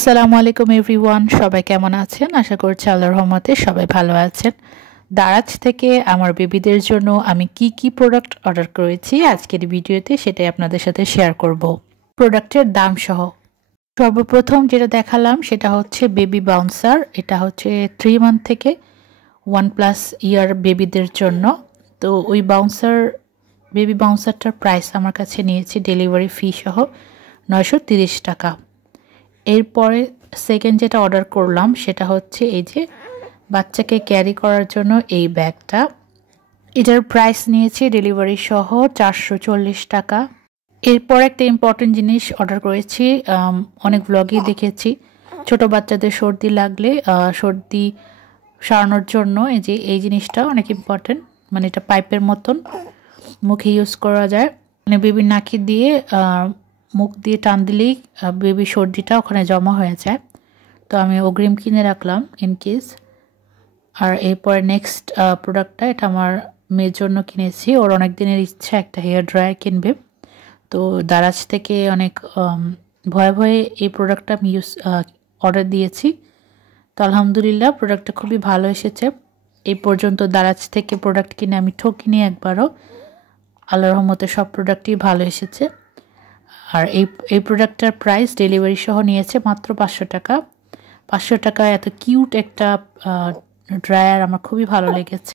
আসসালামু আলাইকুম এভরিওয়ান, সবাই কেমন আছেন? আশা করছি আল্লাহর রহমতে সবাই ভালো আছেন। দারাজ থেকে আমার বেবিদের জন্য আমি কি প্রোডাক্ট অর্ডার করেছি আজকের ভিডিওতে সেটাই আপনাদের সাথে শেয়ার করব। প্রোডাক্টের দাম সহ সর্বপ্রথম যেটা দেখালাম সেটা হচ্ছে বেবি বাউন্সার। এটা হচ্ছে 3 মান্থ থেকে 1+ ইয়ার বেবিদের জন্য। তো ওই বেবি বাউন্সারটার প্রাইস আমার কাছে নিয়েছি ডেলিভারি ফি সহ 930 টাকা। এরপরে সেকেন্ড যেটা অর্ডার করলাম সেটা হচ্ছে এই যে বাচ্চাকে ক্যারি করার জন্য এই ব্যাগটা। এটার প্রাইস নিয়েছি ডেলিভারি সহ 440 টাকা। এরপর একটা ইম্পর্টেন্ট জিনিস অর্ডার করেছি, অনেক ব্লগেই দেখেছি ছোট বাচ্চাদের সর্দি লাগলে সর্দি সারানোর জন্য এই জিনিসটা অনেক ইম্পর্টেন্ট। মানে এটা পাইপের মতন, মুখে ইউজ করা যায়। মানে বেবির নাকি দিয়ে মুখ দিয়ে টান দিলেই বেবি সর্দিটা ওখানে জমা হয়ে যায়। তো আমি অগ্রিম কিনে রাখলাম ইন কেস। আর এরপরে নেক্সট প্রোডাক্টটা এটা আমার মেয়ের জন্য কিনেছি। ওর অনেক দিনের ইচ্ছা একটা হেয়ার ড্রায়ার কিনবে। তো দারাজ থেকে অনেক ভয়ে এই প্রোডাক্টটা আমি অর্ডার দিয়েছি। তো আলহামদুলিল্লাহ প্রোডাক্টটা খুবই ভালো এসেছে। এই পর্যন্ত দারাজ থেকে প্রোডাক্ট কিনে আমি ঠকিনি একবারও। আল্লাহর রহমতে সব প্রোডাক্টই ভালো এসেছে। আর এই প্রোডাক্টটার প্রাইস ডেলিভারি সহ নিয়েছে মাত্র 500 টাকা। 500 টাকায় এত কিউট একটা ড্রায়ার আমার খুবই ভালো লেগেছে।